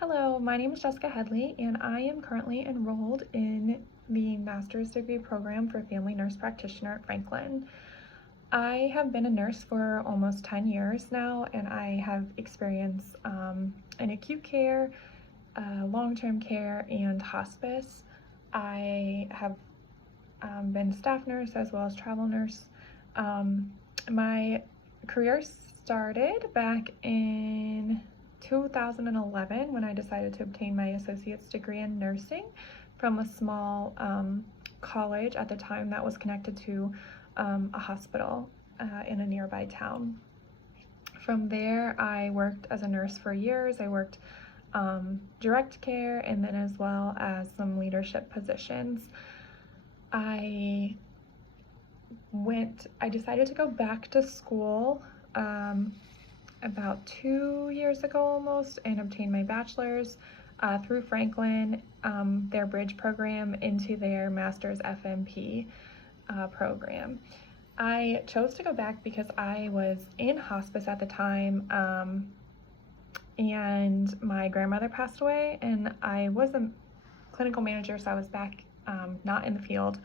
Hello, my name is Jessica Headley, and I am currently enrolled in the master's degree program for family nurse practitioner at Franklin. I have been a nurse for almost 10 years now, and I have experience in acute care, long-term care, and hospice. I have been staff nurse as well as travel nurse. My career started back in 2011 when I decided to obtain my associate's degree in nursing from a small college at the time that was connected to a hospital in a nearby town. From there, I worked as a nurse for years. I worked direct care and then as well as some leadership positions. I decided to go back to school about 2 years ago almost and obtain my bachelor's through Franklin, their bridge program into their master's FNP program. I chose to go back because I was in hospice at the time and my grandmother passed away, and I was a clinical manager, so I was back not in the field,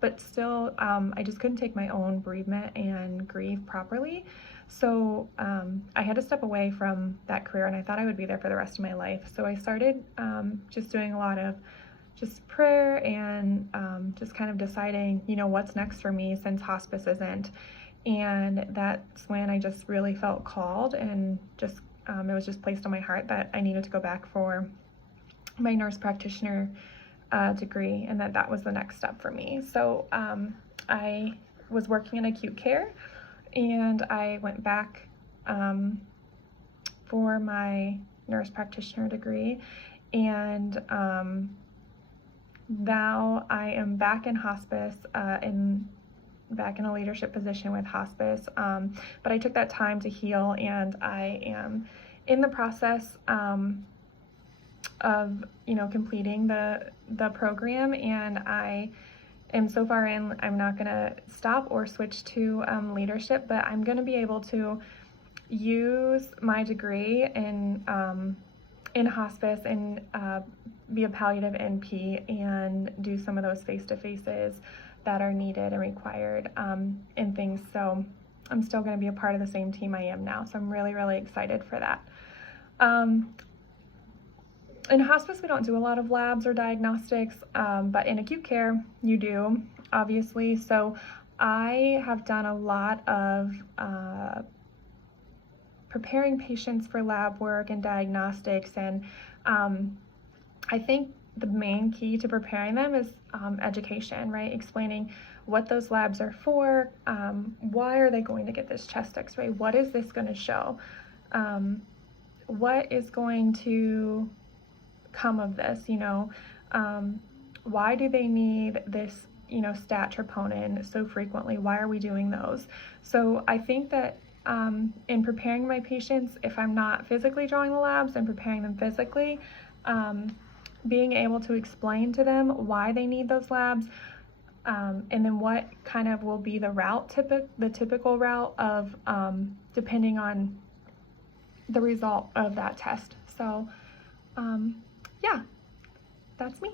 but still I just couldn't take my own bereavement and grieve properly. So I had to step away from that career, and I thought I would be there for the rest of my life. So I started just doing a lot of just prayer and just kind of deciding, what's next for me since hospice isn't. And that's when I just really felt called, and just it was just placed on my heart that I needed to go back for my nurse practitioner degree, and that was the next step for me. So I was working in acute care, and I went back for my nurse practitioner degree, and now I am back in hospice, back in a leadership position with hospice, but I took that time to heal, and I am in the process of completing the program, and I am so far in, I'm not gonna stop or switch to leadership, but I'm gonna be able to use my degree in hospice and be a palliative NP and do some of those face-to-faces that are needed and required and things. So I'm still gonna be a part of the same team I am now, so I'm really, really excited for that. In hospice, we don't do a lot of labs or diagnostics, but in acute care, you do, obviously. So I have done a lot of preparing patients for lab work and diagnostics, and I think the main key to preparing them is education, right? Explaining what those labs are for, why are they going to get this chest x-ray, what is this going to show, what is going to come of this, why do they need this, stat troponin so frequently, why are we doing those? So I think that in preparing my patients, if I'm not physically drawing the labs and preparing them physically, being able to explain to them why they need those labs, and then what kind of will be the route, the typical route of depending on the result of that test. So yeah, that's me.